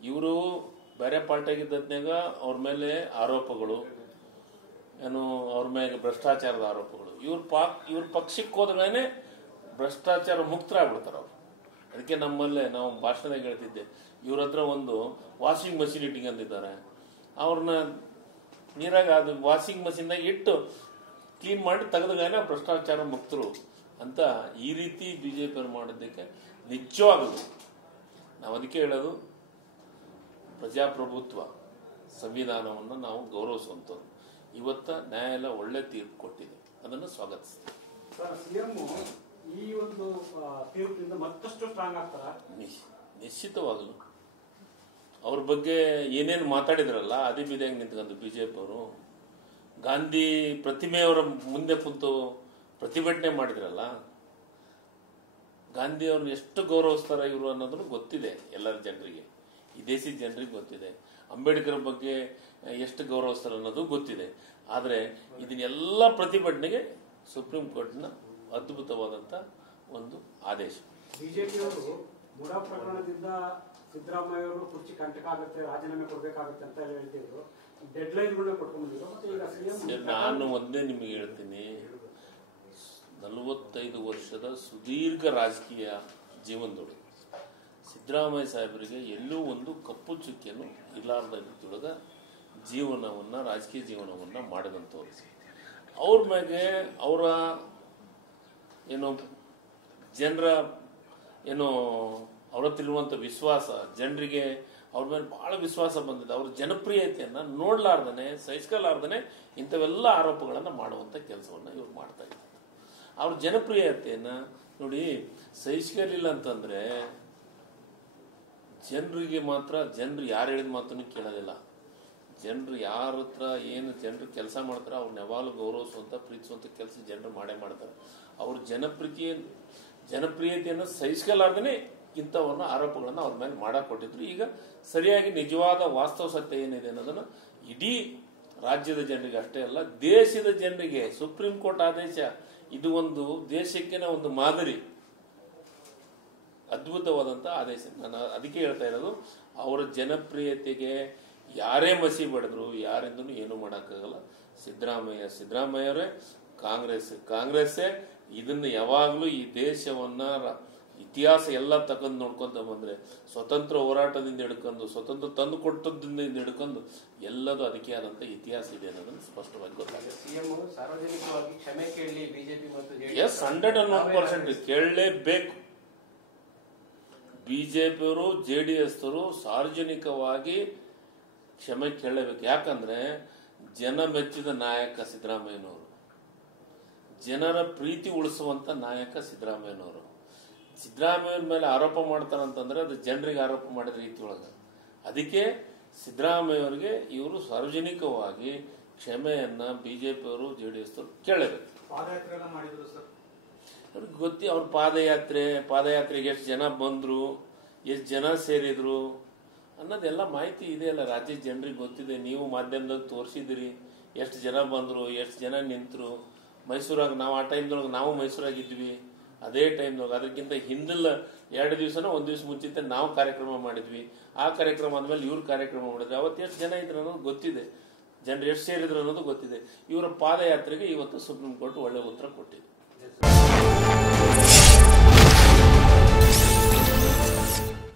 ಇವರು ಬೇರೆ ಪಾರ್ಟಿಯಾಗಿದ್ದದ್ನಾಗ ಅವ್ರ ಮೇಲೆ ಆರೋಪಗಳು ಏನು, ಅವ್ರ ಮೇಲೆ ಭ್ರಷ್ಟಾಚಾರದ ಆರೋಪಗಳು. ಇವ್ರ ಪಕ್ಷಕ್ಕೆ ಹೋದ್ಮೇಲೆ ಭ್ರಷ್ಟಾಚಾರ ಮುಕ್ತರಾಗ್ಬಿಡ್ತಾರೆ ಅವರು. ಅದಕ್ಕೆ ನಮ್ಮಲ್ಲೇ ನಾವು ಭಾಷಣದಾಗ ಹೇಳ್ತಿದ್ದೆ, ಇವ್ರ ಹತ್ರ ಒಂದು ವಾಷಿಂಗ್ ಮಷಿನ್ ಇಟ್ಕೊಂಡಿದ್ದಾರೆ, ಅವ್ರನ್ನ ನೀರಾಗ ಅದು ವಾಷಿಂಗ್ ಮಷಿನ್ದಾಗ ಇಟ್ಟು ಕ್ಲೀನ್ ಮಾಡಿ ತೆಗೆದಾಗ ಭ್ರಷ್ಟಾಚಾರ ಮುಕ್ತರು ಅಂತ ಈ ರೀತಿ ಬಿಜೆಪಿ ಮಾಡೋದಕ್ಕೆ ನಿಜವಾಗದು. ನಾವು ಅದಕ್ಕೆ ಹೇಳೋದು, ಪ್ರಜಾಪ್ರಭುತ್ವ ಸಂವಿಧಾನವನ್ನು ನಾವು ಗೌರವಿಸುವಂಥದ್ದು. ಇವತ್ತ ನ್ಯಾಯಾಲಯ ಒಳ್ಳೆ ತೀರ್ಪು ಕೊಟ್ಟಿದೆ, ಅದನ್ನು ಸ್ವಾಗತಿಸ್ತೀವಿ. ಈ ಒಂದು ತೀರ್ಪಿನಿಂದ ಮತ್ತಷ್ಟು ಸ್ಟ್ರಾಂಗ್ ಆಗ್ತಾರ? ನಿಶ್ಚಿತವಾಗಲು ಅವ್ರ ಬಗ್ಗೆ ಏನೇನು ಮಾತಾಡಿದ್ರಲ್ಲ ಅದೇ ಬಿದ್ದಂಗೆ ನಿಂತ್ಕೊಂಡು ಬಿಜೆಪಿ ಅವರು ಗಾಂಧಿ ಪ್ರತಿಮೆಯವರ ಮುಂದೆ ಕುಂತು ಪ್ರತಿಭಟನೆ ಮಾಡಿದ್ರಲ್ಲ, ಗಾಂಧಿ ಅವ್ರನ್ನ ಎಷ್ಟು ಗೌರವಿಸ್ತಾರ ಇವರು ಅನ್ನೋದನ್ನು ಗೊತ್ತಿದೆ ಎಲ್ಲರ ಜನರಿಗೆ, ಈ ದೇಶದ ಜನರಿಗೆ ಗೊತ್ತಿದೆ. ಅಂಬೇಡ್ಕರ್ ಬಗ್ಗೆ ಎಷ್ಟು ಗೌರವಿಸ್ತಾರ ಅನ್ನೋದು ಗೊತ್ತಿದೆ. ಆದರೆ ಇದನ್ನೆಲ್ಲ ಪ್ರತಿಭಟನೆಗೆ ಸುಪ್ರೀಂ ಕೋರ್ಟ್ನ ಅದ್ಭುತವಾದಂಥ ಒಂದು ಆದೇಶ. ಬಿಜೆಪಿಯವರು ಮುಡಾ ಪ್ರಕರಣದಿಂದ ಸಿದ್ದರಾಮಯ್ಯ ಅವರು ಕುರ್ಚಿ ಕಂಟಕ ಆಗುತ್ತೆ, ರಾಜೀನಾಮೆ ಕೊಡಬೇಕಾಗುತ್ತೆ ಅಂತ ಹೇಳ್ತಿದ್ರು. ಡೆಡ್ಲೈನ್ಗಳನ್ನ ಕೊಟ್ಕೊಂಡಿದ್ರು. ಮತ್ತೆ ಈಗ ಸಿಎಂ ನಾನು ಒಂದೇ ನಿಮಗೆ ಹೇಳ್ತೀನಿ, 45 ವರ್ಷದ ಸುದೀರ್ಘ ರಾಜಕೀಯ ಜೀವನದೊಳಗೆ ಸಿದ್ದರಾಮಯ್ಯ ಸಾಹೇಬರಿಗೆ ಎಲ್ಲೂ ಒಂದು ಕಪ್ಪು ಚುಕ್ಕಿಯನ್ನು ಇರ್ಲಾರ್ದೊಳಗ ಜೀವನವನ್ನು, ರಾಜಕೀಯ ಜೀವನವನ್ನು ಮಾಡಿದಂಥವ್ರು. ಅವ್ರ ಮ್ಯಾಗೆ ಅವರ ಏನು ಜನರ ಏನು ಅವರತ್ತಿರುವಂಥ ವಿಶ್ವಾಸ, ಜನರಿಗೆ ಅವ್ರ ಮೇಲೆ ಬಹಳ ವಿಶ್ವಾಸ ಬಂದಿದೆ. ಅವ್ರ ಜನಪ್ರಿಯತೆಯನ್ನು ನೋಡ್ಲಾರ್ದನೆ, ಸಹಿಸ್ಕೊಲಾರ್ದನೆ ಇಂಥವೆಲ್ಲ ಆರೋಪಗಳನ್ನು ಮಾಡುವಂಥ ಕೆಲಸವನ್ನು ಇವ್ರು ಮಾಡ್ತಾ ಇದ್ದಾರೆ. ಅವ್ರ ಜನಪ್ರಿಯತೆಯನ್ನು ನೋಡಿ, ಸಹಿಸ್ಕೊಲಿಲ್ಲ ಅಂತಂದ್ರೆ ಜನರಿಗೆ ಮಾತ್ರ, ಜನರು ಯಾರು ಹೇಳಿದ ಮಾತನ್ನು ಕೇಳೋದಿಲ್ಲ. ಜನರು ಯಾರ ಹತ್ರ ಏನು ಜನರು ಕೆಲಸ ಮಾಡ್ತಾರೆ ಅವ್ರನ್ನ ಯಾವಾಗಲೂ ಗೌರವಿಸುವಂಥ, ಪ್ರೀತಿಸುವಂಥ ಕೆಲಸ ಜನರು ಮಾಡೇ ಮಾಡ್ತಾರೆ. ಅವ್ರ ಜನಪ್ರಿಯತೆಯನ್ನು ಸಹಿಸ್ಕೊಲಾರ್ದೇ ಇಂಥವನ್ನ ಆರೋಪಗಳನ್ನು ಅವ್ರ ಮೇಲೆ ಮಾಡಕ್ಕೆ ಕೊಟ್ಟಿದ್ರು. ಈಗ ಸರಿಯಾಗಿ ನಿಜವಾದ ವಾಸ್ತವ ಸತ್ಯ ಏನಿದೆ ಅನ್ನೋದನ್ನು ಇಡೀ ರಾಜ್ಯದ ಜನರಿಗೆ ಅಷ್ಟೇ ಅಲ್ಲ, ದೇಶದ ಜನರಿಗೆ ಸುಪ್ರೀಂ ಕೋರ್ಟ್ ಆದೇಶ ಇದು ಒಂದು ದೇಶಕ್ಕೆ ಒಂದು ಮಾದರಿ, ಅದ್ಭುತವಾದಂಥ ಆದೇಶ. ನಾನು ಅದಕ್ಕೆ ಹೇಳ್ತಾ ಇರೋದು, ಅವರ ಜನಪ್ರಿಯತೆಗೆ ಯಾರೇ ಮಸಿ ಬಡಿದ್ರು ಯಾರಿಂದನೂ ಏನೂ ಮಾಡೋಕ್ಕಾಗಲ್ಲ. ಸಿದ್ದರಾಮಯ್ಯವರೇ, ಕಾಂಗ್ರೆಸ್ಸೇ ಇದನ್ನು ಯಾವಾಗಲೂ ಈ ದೇಶವನ್ನ ಇತಿಹಾಸ ಎಲ್ಲ ತಗೊಂಡು ನೋಡ್ಕೊಂತ ಬಂದ್ರೆ, ಸ್ವತಂತ್ರ ಹೋರಾಟದಿಂದ ಹಿಡ್ಕೊಂಡು, ಸ್ವತಂತ್ರ ತಂದು ಕೊಟ್ಟದಿಂದ ಹಿಡ್ಕೊಂಡು ಎಲ್ಲದೂ ಅದಕ್ಕೆ ಆದಂತ ಇತಿಹಾಸ ಇದೆ ಅನ್ನೋದನ್ನು ಸ್ಪಷ್ಟವಾಗಿ ಗೊತ್ತಾಗಿದೆ. ಸಿಎಂ ಸಾರ್ವಜನಿಕವಾಗಿ ಕ್ಷಮೆ ಕೇಳಲಿ ಬಿಜೆಪಿ ಮತ್ತು ಎಸ್, 101% ಕೇಳಲೇಬೇಕು. ಬಿಜೆಪಿಯವರು, ಜೆಡಿಎಸ್ ಅವರು ಸಾರ್ವಜನಿಕವಾಗಿ ಕ್ಷಮೆ ಕೇಳಲೇಬೇಕು. ಯಾಕಂದ್ರೆ ಜನ ಮೆಚ್ಚಿದ ನಾಯಕ ಸಿದ್ದರಾಮಯ್ಯನವರು, ಜನರ ಪ್ರೀತಿ ಉಳಿಸುವಂತ ನಾಯಕ ಸಿದ್ದರಾಮಯ್ಯನವರು. ಸಿದ್ದರಾಮಯ್ಯನ ಮೇಲೆ ಆರೋಪ ಮಾಡ್ತಾರಂತಂದ್ರೆ ಅದು ಜನರಿಗೆ ಆರೋಪ ಮಾಡಿದ ರೀತಿ ಒಳಗೆ. ಅದಕ್ಕೆ ಸಿದ್ದರಾಮಯ್ಯವರಿಗೆ ಇವರು ಸಾರ್ವಜನಿಕವಾಗಿ ಕ್ಷಮೆಯನ್ನ ಬಿಜೆಪಿಯವರು, ಜೆಡಿಎಸ್ ಅವರು ಕೇಳಬೇಕು. ಅವ್ರಿಗೆ ಗೊತ್ತಿ ಅವ್ರ ಪಾದಯಾತ್ರೆಗೆ ಎಷ್ಟು ಜನ ಬಂದ್ರು, ಎಷ್ಟು ಜನ ಸೇರಿದ್ರು ಅನ್ನೋದೆಲ್ಲ ಮಾಹಿತಿ ಇದೆ ಅಲ್ಲ, ರಾಜ್ಯದ ಜನರಿಗೆ ಗೊತ್ತಿದೆ. ನೀವು ಮಾಧ್ಯಮದಾಗ ತೋರಿಸಿದಿರಿ ಎಷ್ಟು ಜನ ಬಂದ್ರು, ಎಷ್ಟು ಜನ ನಿಂತರು. ಮೈಸೂರಾಗ ನಾವು ಆ ಟೈಮ್ದೊಳಗೆ ನಾವು ಮೈಸೂರಾಗಿದ್ವಿ. ಅದೇ ಟೈಮ್ದೊಳಗೆ ಅದಕ್ಕಿಂತ ಹಿಂದಿಲ್ಲ 2 ದಿವಸನೋ 1 ದಿವಸ ಮುಂಚಿತ ನಾವು ಕಾರ್ಯಕ್ರಮ ಮಾಡಿದ್ವಿ. ಆ ಕಾರ್ಯಕ್ರಮ ಆದ್ಮೇಲೆ ಇವ್ರು ಕಾರ್ಯಕ್ರಮ ಮಾಡಿದ್ವಿ. ಅವತ್ತು ಎಷ್ಟು ಜನ ಇದ್ರು ಅನ್ನೋದು ಗೊತ್ತಿದೆ, ಜನರು ಎಷ್ಟು ಸೇರಿದ್ರು ಅನ್ನೋದು ಗೊತ್ತಿದೆ. ಇವರ ಪಾದಯಾತ್ರೆಗೆ ಇವತ್ತು ಸುಪ್ರೀಂ ಕೋರ್ಟ್ ಒಳ್ಳೆ ಉತ್ತರ ಕೊಟ್ಟಿದೆ.